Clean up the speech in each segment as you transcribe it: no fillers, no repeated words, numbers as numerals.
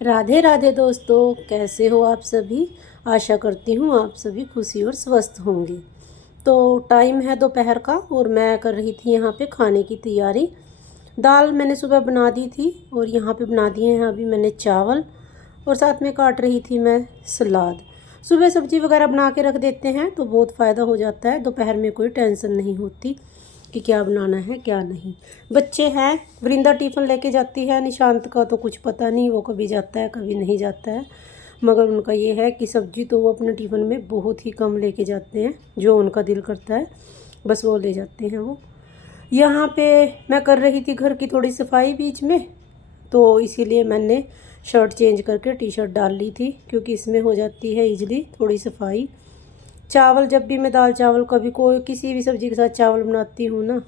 राधे राधे दोस्तों, कैसे हो आप सभी। आशा करती हूँ आप सभी खुशी और स्वस्थ होंगे। तो टाइम है दोपहर का और मैं कर रही थी यहाँ पे खाने की तैयारी। दाल मैंने सुबह बना दी थी और यहाँ पे बना दिए हैं अभी मैंने चावल, और साथ में काट रही थी मैं सलाद। सुबह सब्जी वगैरह बना के रख देते हैं तो बहुत फ़ायदा हो जाता है, दोपहर में कोई टेंशन नहीं होती कि क्या बनाना है क्या नहीं। बच्चे हैं, वृंदा टिफ़िन लेके जाती है, निशांत का तो कुछ पता नहीं, वो कभी जाता है कभी नहीं जाता है। मगर उनका ये है कि सब्जी तो वो अपने टिफ़िन में बहुत ही कम लेके जाते हैं, जो उनका दिल करता है बस वो ले जाते हैं वो। यहाँ पे मैं कर रही थी घर की थोड़ी सफाई बीच में, तो इसीलिए मैंने शर्ट चेंज करके टी शर्ट डाल ली थी, क्योंकि इसमें हो जाती है इजली थोड़ी सफाई। चावल जब भी मैं दाल चावल कभी कोई किसी भी सब्ज़ी के साथ चावल बनाती हूँ ना,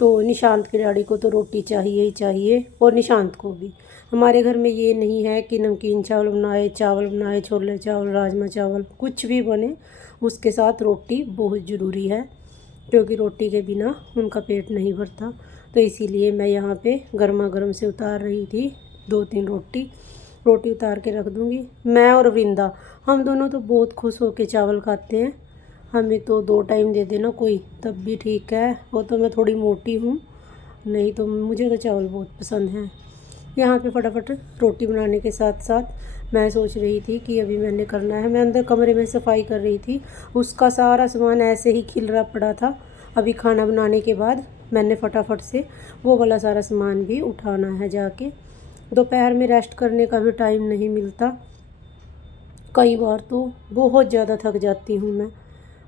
तो निशांत के डैडी को तो रोटी चाहिए ही चाहिए, और निशांत को भी। हमारे घर में ये नहीं है कि नमकीन चावल बनाए छोले चावल राजमा चावल कुछ भी बने, उसके साथ रोटी बहुत ज़रूरी है, क्योंकि रोटी के बिना उनका पेट नहीं भरता। तो इसीलिए मैं यहाँ पे गर्मा गर्म से उतार रही थी 2-3 रोटी। रोटी उतार के रख दूँगी। मैं और वृंदा हम दोनों तो बहुत खुश होकर चावल खाते हैं। हमें तो 2 टाइम दे देना कोई तब भी ठीक है, वो तो मैं थोड़ी मोटी हूँ, नहीं तो मुझे तो चावल बहुत पसंद है। यहाँ पे फटाफट रोटी बनाने के साथ साथ मैं सोच रही थी कि अभी मैंने करना है, मैं अंदर कमरे में सफाई कर रही थी, उसका सारा सामान ऐसे ही खिलरा पड़ा था। अभी खाना बनाने के बाद मैंने फटाफट से वो वाला सारा सामान भी उठाना है जाके। दोपहर में रेस्ट करने का भी टाइम नहीं मिलता, कई बार तो बहुत ज़्यादा थक जाती हूँ मैं,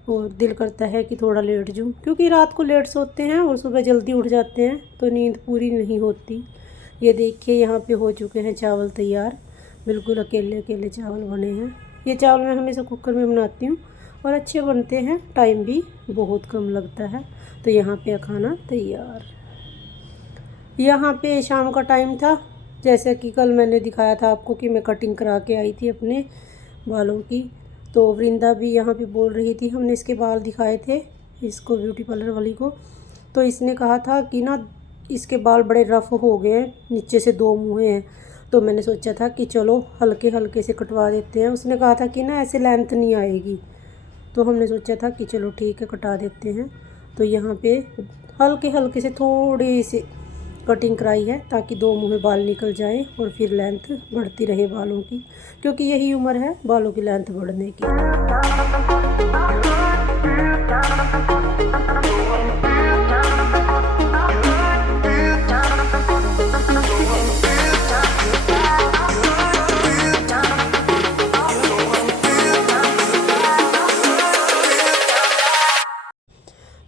और दिल करता है कि थोड़ा लेट जाऊँ, क्योंकि रात को लेट सोते हैं और सुबह जल्दी उठ जाते हैं तो नींद पूरी नहीं होती। ये देखिए यहाँ पे हो चुके हैं चावल तैयार, बिल्कुल अकेले अकेले चावल बने हैं। ये चावल मैं हमेशा कुकर में बनाती हूँ और अच्छे बनते हैं, टाइम भी बहुत कम लगता है। तो यहाँ पे खाना तैयार। यहाँ पे शाम का टाइम था, जैसे कि कल मैंने दिखाया था आपको कि मैं कटिंग करा के आई थी अपने बालों की। तो वृंदा भी यहाँ पे बोल रही थी, हमने इसके बाल दिखाए थे इसको, ब्यूटी पार्लर वाली को, तो इसने कहा था कि ना इसके बाल बड़े रफ़ हो गए हैं, नीचे से 2 मुँहे हैं। तो मैंने सोचा था कि चलो हल्के हल्के से कटवा देते हैं। उसने कहा था कि ना ऐसे लेंथ नहीं आएगी, तो हमने सोचा था कि चलो ठीक है कटा देते हैं। तो यहाँ पे हल्के हल्के से थोड़ी सी कटिंग कराई है, ताकि 2 मुँह में बाल निकल जाएं और फिर लेंथ बढ़ती रहे बालों की, क्योंकि यही उम्र है बालों की लेंथ बढ़ने की।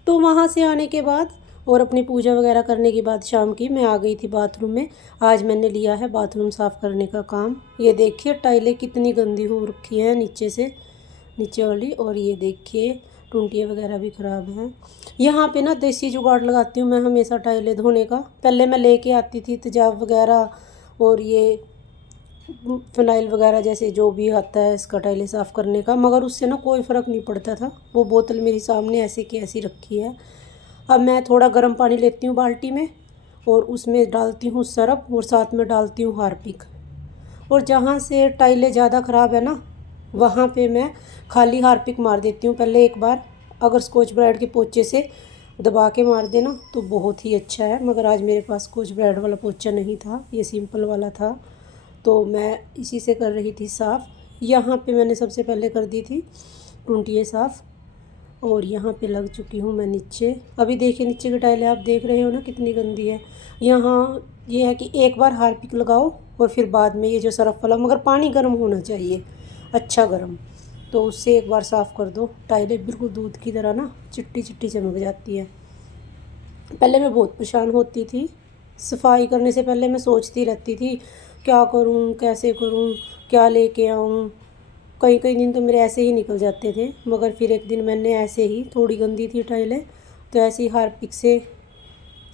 तो वहाँ से आने के बाद और अपनी पूजा वगैरह करने के बाद शाम की मैं आ गई थी बाथरूम में। आज मैंने लिया है बाथरूम साफ़ करने का काम। ये देखिए टाइलें कितनी गंदी हो रखी हैं नीचे से, नीचे वाली, और ये देखिए टूंटियाँ वगैरह भी ख़राब हैं। यहाँ पे ना देसी जुगाड़ लगाती हूँ मैं हमेशा टाइलें धोने का। पहले मैं लेके आती थी तेजाब वगैरह और ये फ़िनाइल वगैरह जैसे जो भी आता है इसका टाइलें साफ़ करने का, मगर उससे ना कोई फ़र्क नहीं पड़ता था। वो बोतल मेरी सामने ऐसे की ऐसी रखी है। अब मैं थोड़ा गर्म पानी लेती हूँ बाल्टी में और उसमें डालती हूँ सरफ और साथ में डालती हूँ हार्पिक, और जहाँ से टाइलें ज़्यादा ख़राब है ना वहाँ पे मैं खाली हार्पिक मार देती हूँ पहले एक बार। अगर स्कॉच ब्राइट के पोंचे से दबा के मार देना तो बहुत ही अच्छा है, मगर आज मेरे पास स्कॉच ब्राइट वाला पोंचा नहीं था, ये सिंपल वाला था, तो मैं इसी से कर रही थी साफ़। यहाँ पे मैंने सबसे पहले कर दी थी टूंटियाँ साफ़, और यहाँ पे लग चुकी हूँ मैं नीचे। अभी देखिए नीचे की टाइलें आप देख रहे हो ना कितनी गंदी है। यहाँ ये है कि एक बार हार्पिक लगाओ और फिर बाद में ये जो सरफ वाला, मगर पानी गर्म होना चाहिए, अच्छा गर्म, तो उससे एक बार साफ़ कर दो। टाइलें बिल्कुल दूध की तरह ना चिट्टी चिट्टी चमक जाती है। पहले मैं बहुत परेशान होती थी, सफाई करने से पहले मैं सोचती रहती थी क्या करूं, कैसे करूं, क्या लेके आऊं। कई कई दिन तो मेरे ऐसे ही निकल जाते थे, मगर फिर एक दिन मैंने ऐसे ही, थोड़ी गंदी थी टाइलें तो ऐसे ही हार्पिक से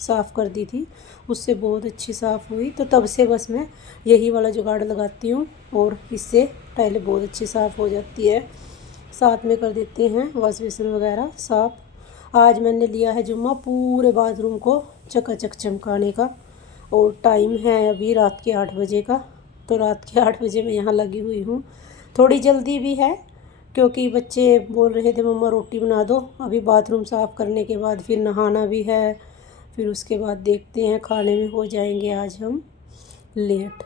साफ़ कर दी थी, उससे बहुत अच्छी साफ़ हुई। तो तब से बस मैं यही वाला जुगाड़ लगाती हूँ और इससे टाइलें बहुत अच्छी साफ़ हो जाती है। साथ में कर देते हैं वॉश बेसिन वगैरह साफ़। आज मैंने लिया है जुम्मा पूरे बाथरूम को चकाचक चमकाने का, और टाइम है अभी रात के 8 बजे का। तो रात के 8 बजे मैं यहाँ लगी हुई हूँ। थोड़ी जल्दी भी है क्योंकि बच्चे बोल रहे थे मम्मा रोटी बना दो। अभी बाथरूम साफ़ करने के बाद फिर नहाना भी है, फिर उसके बाद देखते हैं खाने में हो जाएंगे आज हम लेट,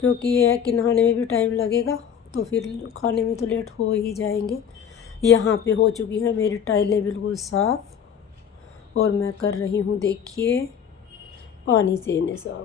क्योंकि ये है कि नहाने में भी टाइम लगेगा तो फिर खाने में तो लेट हो ही जाएंगे। यहाँ पे हो चुकी है मेरी टाइलें बिल्कुल साफ़ और मैं कर रही हूँ देखिए पानी से इन्हें साफ।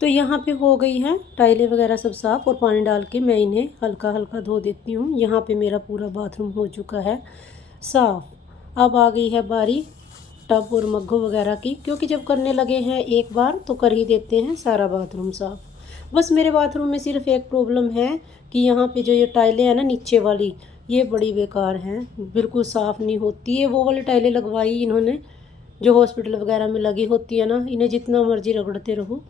तो यहाँ पे हो गई है टाइलें वगैरह सब साफ़ और पानी डाल के मैं इन्हें हल्का हल्का धो देती हूँ। यहाँ पे मेरा पूरा बाथरूम हो चुका है साफ़। अब आ गई है बारी टब और मग्गों वगैरह की, क्योंकि जब करने लगे हैं एक बार तो कर ही देते हैं सारा बाथरूम साफ़। बस मेरे बाथरूम में सिर्फ एक प्रॉब्लम है कि यहाँ पे जो ये टाइलें हैं ना नीचे वाली, ये बड़ी बेकार हैं, बिल्कुल साफ़ नहीं होती है। वो वाली टाइलें लगवाई इन्होंने जो हॉस्पिटल वगैरह में लगी होती है ना, इन्हें जितना मर्जी रगड़ते रहो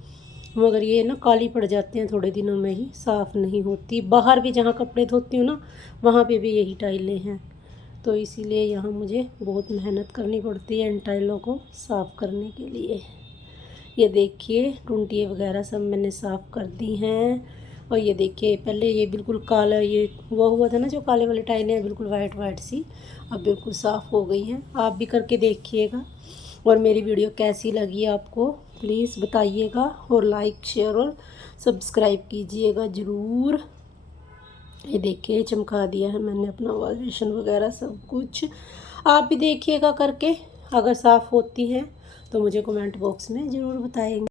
मगर ये ना काली पड़ जाते हैं थोड़े दिनों में ही, साफ़ नहीं होती। बाहर भी जहाँ कपड़े धोती हूँ ना वहाँ पे भी यही टाइलें हैं, तो इसीलिए यहाँ मुझे बहुत मेहनत करनी पड़ती है इन टाइलों को साफ़ करने के लिए। ये देखिए टुंटियाँ वगैरह सब मैंने साफ़ कर दी हैं। और ये देखिए पहले ये बिल्कुल काला ये वो हुआ था ना, जो काले वाली टाइलें हैं बिल्कुल वाइट वाइट सी, अब बिल्कुल साफ़ हो गई हैं। आप भी करके देखिएगा और मेरी वीडियो कैसी लगी आपको प्लीज़ बताइएगा और लाइक शेयर और सब्सक्राइब कीजिएगा ज़रूर। ये देखिए चमका दिया है मैंने अपना वाइब्रेशन वगैरह सब कुछ। आप भी देखिएगा करके, अगर साफ़ होती हैं तो मुझे कमेंट बॉक्स में ज़रूर बताएंगे।